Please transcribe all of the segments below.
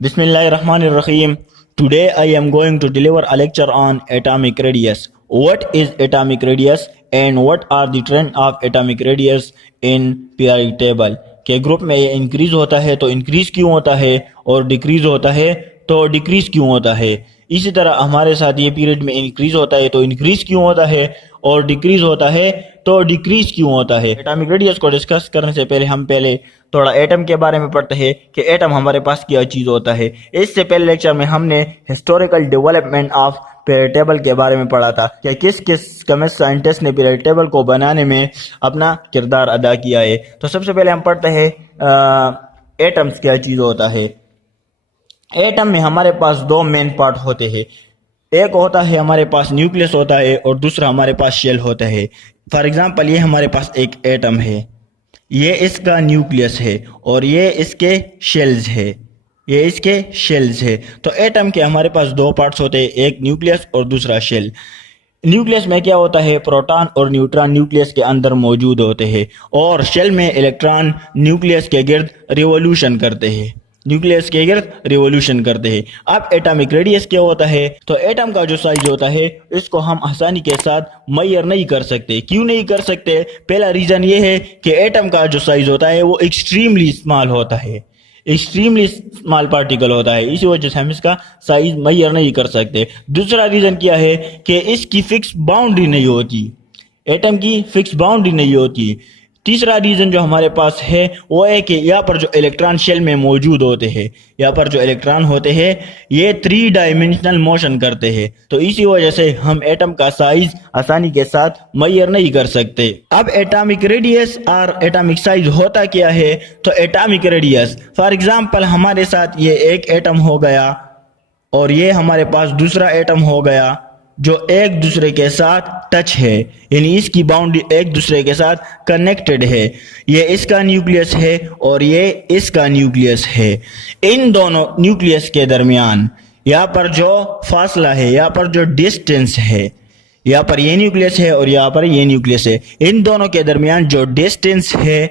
Bismillahirrahmanirrahim. Today I am going to deliver a lecture on atomic radius. What is atomic radius and what are the trend of atomic radius in periodic table? के group में ये increase होता है तो increase क्यों होता है और डिक्रीज होता है तो डिक्रीज क्यों होता है। इसी तरह हमारे साथ ये पीरियड में इंक्रीज होता है तो इंक्रीज क्यों होता है और डिक्रीज होता है तो डिक्रीज क्यों होता है। एटॉमिक रेडियस को डिस्कस करने से पहले हम थोड़ा एटम के बारे में पढ़ते हैं कि एटम हमारे पास क्या चीज़ होता है। इससे पहले लेक्चर में हमने historical development of period table के बारे में पढ़ा था कि किस किस केमिस्ट साइंटिस्ट ने पीरियड टेबल को बनाने में अपना किरदार अदा किया है। तो सबसे पहले हम पढ़ते हैं एटम्स क्या चीज़ होता है। एटम में हमारे पास दो मेन पार्ट होते हैं, एक होता है हमारे पास न्यूक्लियस होता है और दूसरा हमारे पास शेल होता है। फॉर एग्जांपल ये हमारे पास एक एटम है, ये इसका न्यूक्लियस है और ये इसके शेल्स है, ये इसके शेल्स है। तो एटम के हमारे पास दो पार्ट्स होते हैं, एक न्यूक्लियस और दूसरा शेल। न्यूक्लियस में क्या होता है, प्रोटॉन और न्यूट्रॉन न्यूक्लियस के अंदर मौजूद होते हैं और शेल में इलेक्ट्रॉन न्यूक्लियस के गिर्द रिवोल्यूशन करते हैं, न्यूक्लियस के गिर्द रिवोल्यूशन करते हैं। अब एटॉमिक रेडियस क्या होता है, तो एटम का जो साइज होता है इसको हम आसानी के साथ मेजर नहीं कर सकते। क्यों नहीं कर सकते, पहला रीजन ये है कि एटम का जो साइज होता है वो एक्सट्रीमली स्मॉल होता है, एक्सट्रीमली स्मॉल पार्टिकल होता है, इसी वजह से हम इसका साइज मेजर नहीं कर सकते। दूसरा रीजन क्या है कि इसकी फिक्स बाउंड्री नहीं होती, एटम की फिक्स बाउंड्री नहीं होती। तीसरा रीजन जो हमारे पास है वो है कि यहाँ पर जो इलेक्ट्रॉन शेल में मौजूद होते हैं, यहाँ पर जो इलेक्ट्रॉन होते हैं ये 3 डायमेंशनल मोशन करते हैं, तो इसी वजह से हम एटम का साइज आसानी के साथ मेजर नहीं कर सकते। अब एटॉमिक रेडियस और एटॉमिक साइज होता क्या है, तो एटॉमिक रेडियस फॉर एग्जांपल हमारे साथ ये एक एटम हो गया और ये हमारे पास दूसरा एटम हो गया जो एक दूसरे के साथ टच है, यानी इसकी बाउंड्री एक दूसरे के साथ कनेक्टेड है। ये इसका न्यूक्लियस है और ये इसका न्यूक्लियस है। इन दोनों न्यूक्लियस के दरमियान यहाँ पर जो फासला है, यहाँ पर जो डिस्टेंस है, यहाँ पर ये न्यूक्लियस है और यहाँ पर ये न्यूक्लियस है, इन दोनों के दरमियान जो डिस्टेंस है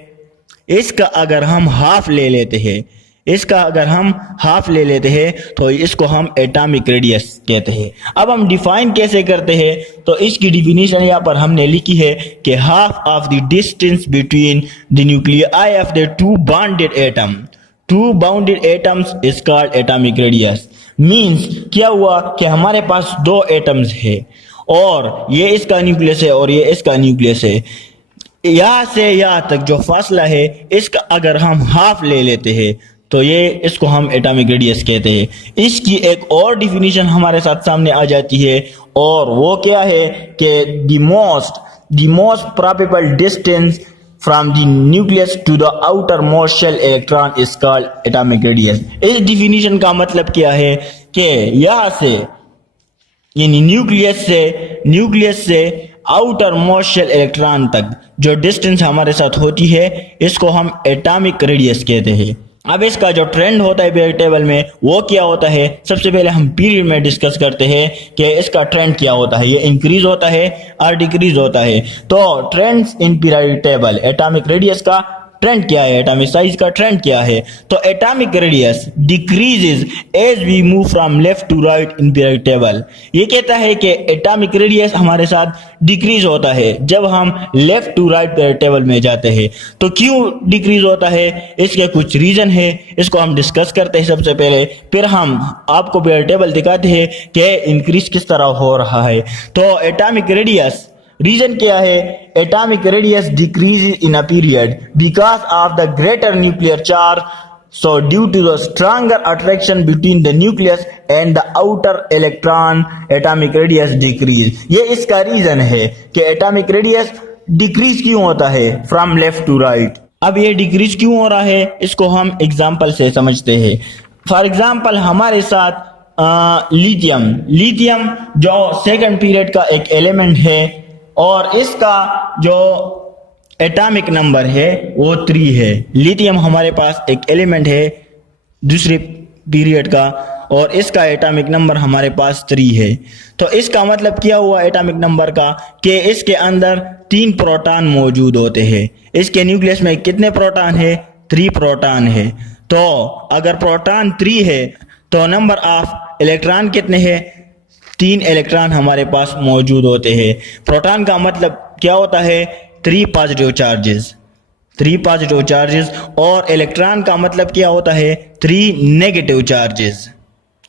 इसका अगर हम हाफ ले लेते हैं, इसका अगर हम हाफ ले लेते हैं तो इसको हम एटॉमिक रेडियस कहते हैं। अब हम डिफाइन कैसे करते हैं, तो इसकी डिफिनीशन यहाँ पर हमने लिखी है कि half of the distance between the nuclei of the two bonded atom, two bounded atoms is called atomic radius. Means क्या हुआ कि हमारे पास दो एटम्स है और ये इसका न्यूक्लियस है और ये इसका न्यूक्लियस है, यहाँ से यहाँ तक जो फासला है इसका अगर हम हाफ ले लेते हैं तो ये इसको हम एटॉमिक रेडियस कहते हैं। इसकी एक और डिफिनीशन हमारे साथ सामने आ जाती है और वो क्या है कि the most probable distance from the nucleus to the outermost shell electron is called atomic radius. इस डिफिनीशन का मतलब क्या है कि यहाँ से यानी न्यूक्लियस से आउटर मोस्ट शेल इलेक्ट्रॉन तक जो डिस्टेंस हमारे साथ होती है इसको हम एटॉमिक रेडियस कहते हैं। अब इसका जो ट्रेंड होता है पीरियड टेबल में वो क्या होता है, सबसे पहले हम पीरियड में डिस्कस करते हैं कि इसका ट्रेंड क्या होता है, ये इंक्रीज होता है और डिक्रीज होता है। तो trends in period table, atomic radius का ट्रेंड क्या है, एटॉमिक साइज का ट्रेंड क्या है, तो atomic radius decreases as we move from left to right in period table. ये कहता है कि एटॉमिक रेडियस हमारे साथ डिक्रीज होता है जब हम left to right period table में जाते हैं। तो क्यों डिक्रीज होता है, इसके कुछ रीजन है, इसको हम डिस्कस करते हैं सबसे पहले, फिर हम आपको पीरियड टेबल दिखाते हैं कि इंक्रीज किस तरह हो रहा है। तो एटॉमिक रेडियस रीजन क्या है, atomic radius decrease in a period because of the greater nuclear charge, so due to the stronger attraction between the nucleus and the outer electron atomic radius decrease. ये इसका reason है कि atomic radius decrease क्यों होता है from left to right. अब ये decrease क्यों हो रहा है इसको हम एग्जाम्पल से समझते हैं। फॉर एग्जाम्पल हमारे साथ लिथियम जो सेकंड पीरियड का एक एलिमेंट है और इसका जो एटॉमिक नंबर है वो 3 है। लिथियम हमारे पास एक एलिमेंट है दूसरे पीरियड का और इसका एटॉमिक नंबर हमारे पास 3 है। तो इसका मतलब क्या हुआ एटॉमिक नंबर का कि इसके अंदर 3 प्रोटॉन मौजूद होते हैं। इसके न्यूक्लियस में कितने प्रोटॉन है, 3 प्रोटॉन है। तो अगर प्रोटॉन 3 है तो नंबर ऑफ इलेक्ट्रॉन कितने हैं? 3 इलेक्ट्रॉन हमारे पास मौजूद होते हैं। प्रोटॉन का मतलब क्या होता है? 3 पॉजिटिव चार्जेस, 3 पॉजिटिव चार्जेस, और इलेक्ट्रॉन का मतलब क्या होता है? 3 नेगेटिव चार्जेस,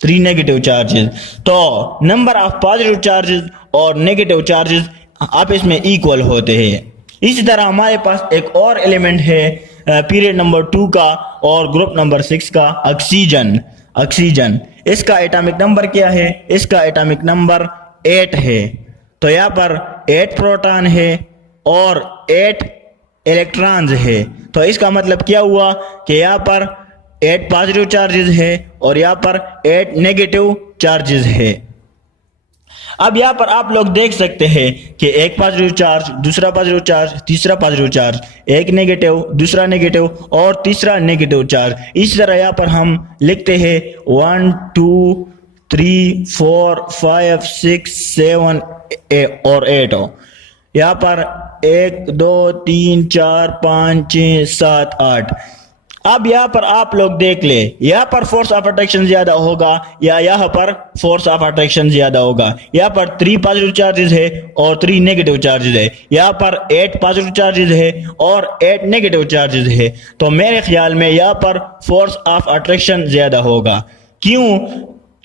3 नेगेटिव चार्जेस। तो नंबर ऑफ पॉजिटिव चार्जेस और नेगेटिव चार्जेस आपस में इक्वल होते हैं। इसी तरह हमारे पास एक और एलिमेंट है पीरियड नंबर 2 का और ग्रुप नंबर 6 का, ऑक्सीजन। ऑक्सीजन, इसका एटॉमिक नंबर क्या है? इसका एटॉमिक नंबर 8 है। तो यहाँ पर 8 प्रोटॉन है और 8 इलेक्ट्रॉन्स है। तो इसका मतलब क्या हुआ कि यहाँ पर 8 पॉजिटिव चार्जेस है और यहाँ पर 8 नेगेटिव चार्जेस है। अब यहाँ पर आप लोग देख सकते हैं कि एक पॉजिटिव चार्ज, दूसरा पॉजिटिव चार्ज, तीसरा पॉजिटिव चार्ज, एक नेगेटिव, दूसरा नेगेटिव और तीसरा नेगेटिव चार्ज। इस तरह यहाँ पर हम लिखते हैं 1 2 3 4 5 6 7 और 8। यहाँ पर 1 2 3 4 5 6 7 8। अब यहाँ पर आप लोग देख ले, यहाँ पर फोर्स ऑफ अट्रैक्शन ज्यादा होगा या यहाँ पर फोर्स ऑफ अट्रैक्शन ज्यादा होगा? यहाँ पर 3 पॉजिटिव चार्जेस है और 3 नेगेटिव चार्जेस है। यहाँ पर 8 पॉजिटिव चार्जेस है और 8 नेगेटिव चार्जेस है। तो मेरे ख्याल में यहाँ पर फोर्स ऑफ अट्रैक्शन ज्यादा होगा। क्यों?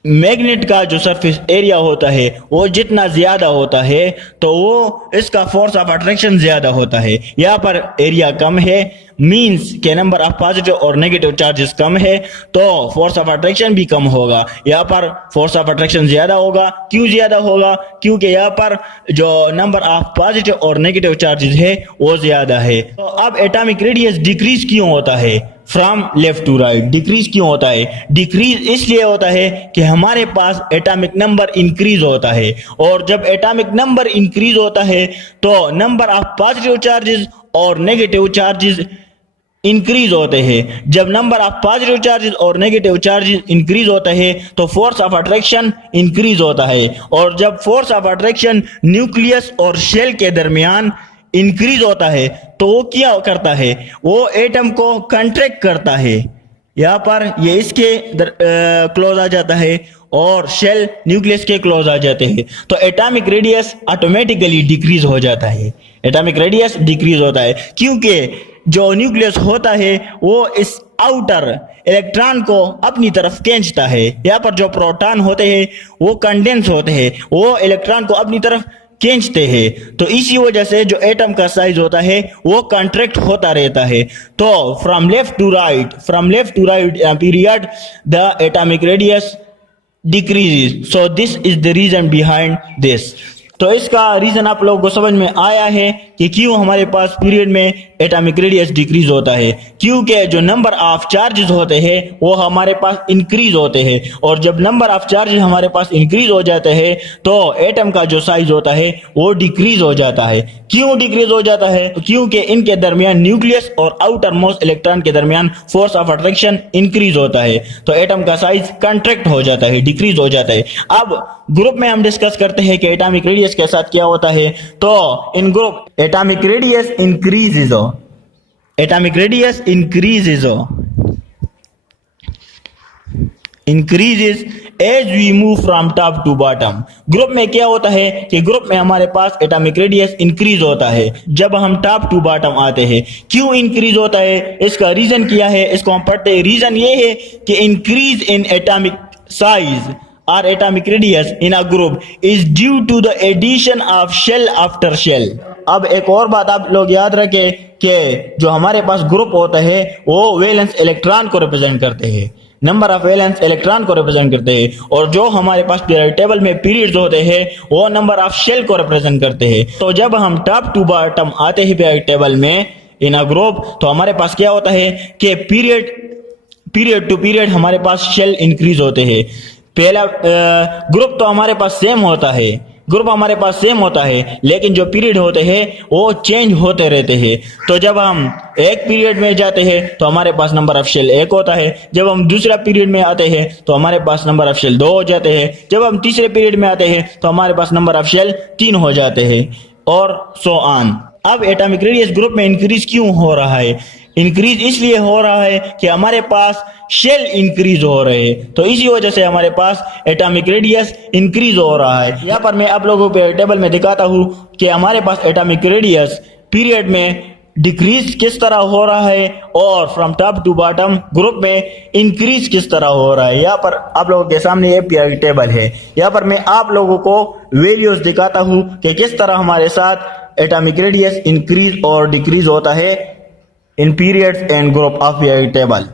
मैग्नेट का जो सरफेस एरिया होता है वो जितना ज्यादा होता है तो वो इसका फोर्स ऑफ अट्रैक्शन ज्यादा होता है। यहाँ पर एरिया कम है, मींस के नंबर ऑफ पॉजिटिव और नेगेटिव चार्जेस कम है, तो फोर्स ऑफ अट्रैक्शन भी कम होगा। यहाँ पर फोर्स ऑफ अट्रैक्शन ज्यादा होगा। क्यों ज्यादा होगा? क्योंकि यहाँ पर जो नंबर ऑफ पॉजिटिव और नेगेटिव चार्जेस है वो ज्यादा है। तो अब एटॉमिक रेडियस डिक्रीज क्यों होता है? From left to right decrease क्यों होता है? डिक्रीज इसलिए होता है कि हमारे पास एटॉमिक नंबर इंक्रीज होता है, और जब एटॉमिक नंबर इंक्रीज होता है तो नंबर ऑफ पॉजिटिव चार्जेस और नेगेटिव चार्जेस इंक्रीज होते हैं। जब नंबर ऑफ पॉजिटिव चार्जेस और नेगेटिव चार्जेस इंक्रीज होता है तो फोर्स ऑफ अट्रैक्शन इंक्रीज होता है, और जब फोर्स ऑफ अट्रैक्शन न्यूक्लियस और शेल के दरमियान इंक्रीज होता है तो वो क्या करता है? वो एटम को कंट्रैक्ट करता है। यहाँ पर ये इसके क्लोज आ जाता है और शेल न्यूक्लियस के क्लोज आ जाते हैं, तो एटॉमिक रेडियस ऑटोमेटिकली डिक्रीज हो जाता है। एटॉमिक रेडियस डिक्रीज होता है क्योंकि जो न्यूक्लियस होता है वो इस आउटर इलेक्ट्रॉन को अपनी तरफ खींचता है। यहाँ पर जो प्रोटॉन होते हैं वो कंडेंस होते हैं, वो इलेक्ट्रॉन को अपनी तरफ खींचते हैं। तो इसी वजह से जो एटम का साइज होता है वो कॉन्ट्रैक्ट होता रहता है। तो from left to right period the atomic radius decreases. So this is the reason behind this. तो इसका रीजन आप लोगों को समझ में आया है कि क्यों हमारे पास पीरियड में एटॉमिक रेडियस डिक्रीज होता है। क्योंकि जो नंबर ऑफ चार्जेस होते हैं वो हमारे पास इंक्रीज होते हैं, और जब नंबर ऑफ चार्जेस हमारे पास इंक्रीज हो जाते हैं तो एटम का जो साइज होता है वो डिक्रीज हो जाता है। क्यों डिक्रीज हो जाता है? क्योंकि इनके दरमियान न्यूक्लियस और आउटर मोस्ट इलेक्ट्रॉन के दरमियान फोर्स ऑफ अट्रैक्शन इंक्रीज होता है, तो एटम का साइज कंट्रैक्ट हो जाता है, डिक्रीज हो जाता है। अब ग्रुप में हम डिस्कस करते हैं कि एटॉमिक रेडियस के साथ क्या होता है। तो in group atomic radius increases, atomic radius increases as we move from top to bottom. Group में क्या होता है कि ग्रुप में हमारे पास एटॉमिक रेडियस इंक्रीज होता है जब हम टॉप टू बॉटम आते हैं। क्यों इंक्रीज होता है? इसका रीजन क्या है? इसको हम पढ़ते हैं। रीजन ये है कि increase in atomic size or atomic radius in a group is due to the addition of shell after shell। अब एक और बात आप लोग याद रखें कि जो हमारे पास ग्रुप होता है वो वैलेंस इलेक्ट्रॉन को रिप्रेजेंट करते हैं, नंबर ऑफ वैलेंस इलेक्ट्रॉन को रिप्रेजेंट करते हैं, और जो हमारे पास पीरियड टेबल में पीरियड्स होते हैं वो नंबर ऑफ शेल को रिप्रेजेंट करते हैं। तो जब हम टॉप टू बॉटम आते हैं पीरियड टेबल में इन अ ग्रुप, तो हमारे पास क्या होता है कि पीरियड टू पीरियड हमारे पास शेल इंक्रीज होते हैं। पहला ग्रुप तो हमारे पास सेम होता है, ग्रुप हमारे पास सेम होता है, लेकिन जो पीरियड होते हैं वो चेंज होते रहते हैं। तो जब हम एक पीरियड में जाते हैं तो हमारे पास नंबर ऑफ शेल 1 होता है, जब हम दूसरा पीरियड में आते हैं तो हमारे पास नंबर ऑफ शेल 2 हो जाते हैं, जब हम तीसरे पीरियड में आते हैं तो हमारे पास नंबर ऑफ शेल 3 हो जाते हैं, और सो ऑन। अब एटॉमिक रेडियस ग्रुप में इंक्रीज क्यों हो रहा है? इंक्रीज इसलिए हो रहा है कि हमारे पास शेल इंक्रीज हो रहे हैं, तो इसी वजह से हमारे पास एटॉमिक रेडियस इंक्रीज हो रहा है। यहाँ पर मैं आप लोगों को टेबल में दिखाता हूँ कि हमारे पास एटॉमिक रेडियस पीरियड में डिक्रीज किस तरह हो रहा है और from top to bottom group में इंक्रीज किस तरह हो रहा है। यहाँ पर आप लोगों के सामने ये पीरियड टेबल है। यहाँ पर मैं आप लोगों को वैल्यूज दिखाता हूँ कि किस तरह हमारे साथ एटॉमिक रेडियस इंक्रीज और डिक्रीज होता है in periods and group of period table.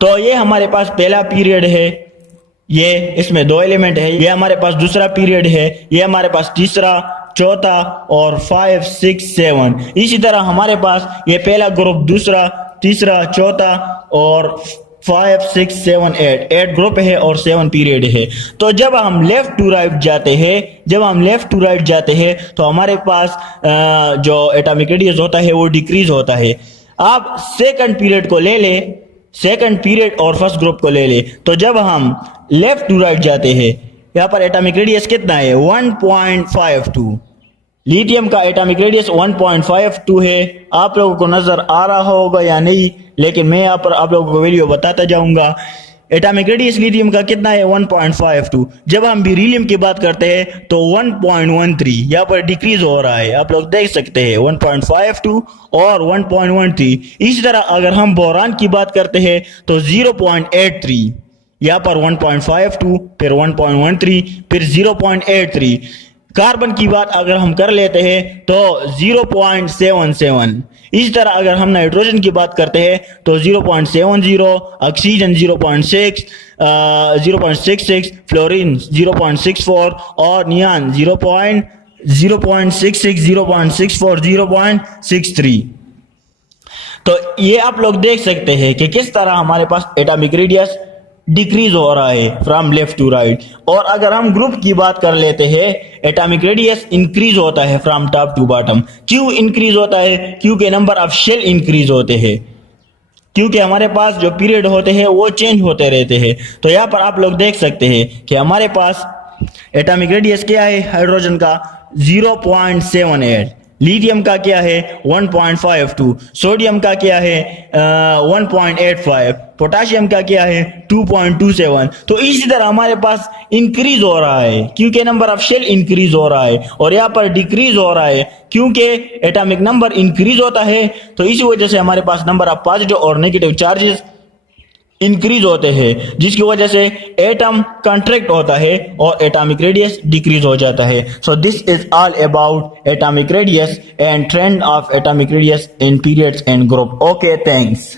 तो ये हमारे पास पहला पीरियड है, ये इसमें 2 एलिमेंट है। ये हमारे पास दूसरा पीरियड है, ये हमारे पास तीसरा, चौथा और 5, 6, 7। इसी तरह हमारे पास ये पहला ग्रुप, दूसरा, तीसरा, चौथा और 5, 6, 7, 8 ग्रुप है और 7 पीरियड है। तो जब हम लेफ्ट टू राइट जाते हैं तो हमारे पास जो एटॉमिक रेडियस होता है वो डिक्रीज होता है। आप सेकंड पीरियड को ले ले, सेकंड पीरियड और फर्स्ट ग्रुप को ले ले, तो जब हम लेफ्ट टू राइट जाते हैं यहाँ पर एटॉमिक रेडियस कितना है? 1.52। लिथियम का एटॉमिक रेडियस 1.52 है। आप लोगों को नजर आ रहा होगा या नहीं, लेकिन मैं यहाँ पर आप लोगों को वीडियो बताता जाऊंगा। एटॉमिक रेडियस लिथियम का कितना है? 1.52। जब हम बेरिलियम की बात करते हैं तो 1.13, यहाँ पर डिक्रीज हो रहा है, आप लोग देख सकते हैं 1.52 और 1.13। इसी तरह अगर हम बोरान की बात करते हैं तो 0.83, यहाँ पर 1.52, फिर 1.13, फिर 0.83। कार्बन की बात अगर हम कर लेते हैं तो 0.77। इसी तरह अगर हम नाइट्रोजन की बात करते हैं तो 0.70, ऑक्सीजन 0.66, फ्लोरीन 0.64 और नियान 0.66, 0.64, 0.63। तो ये आप लोग देख सकते हैं कि किस तरह हमारे पास एटॉमिक रेडियस डिक्रीज हो रहा है फ्रॉम लेफ्ट टू राइट। और अगर हम ग्रुप की बात कर लेते हैं, एटॉमिक रेडियस इंक्रीज होता है फ्रॉम टॉप टू बॉटम। क्यों इंक्रीज होता है? क्योंकि नंबर ऑफ शेल इंक्रीज होते हैं, क्योंकि हमारे पास जो पीरियड होते हैं वो चेंज होते रहते हैं। तो यहाँ पर आप लोग देख सकते हैं कि हमारे पास एटॉमिक रेडियस क्या है हाइड्रोजन का? 0.78। लिथियम का क्या है? 1.52। सोडियम का क्या है? 1.85। पोटाशियम का क्या है? 2.27। तो इसी तरह हमारे पास इंक्रीज हो रहा है क्योंकि नंबर ऑफ शेल इंक्रीज हो रहा है, और यहाँ पर डिक्रीज हो रहा है क्योंकि एटॉमिक नंबर इंक्रीज होता है। तो इसी वजह से हमारे पास नंबर ऑफ पॉजिटिव और नेगेटिव चार्जेस इंक्रीज होते हैं, जिसकी वजह से एटम कंट्रैक्ट होता है और एटॉमिक रेडियस डिक्रीज हो जाता है। सो this is all about atomic radius and trend of atomic radius in periods and group. Okay, thanks.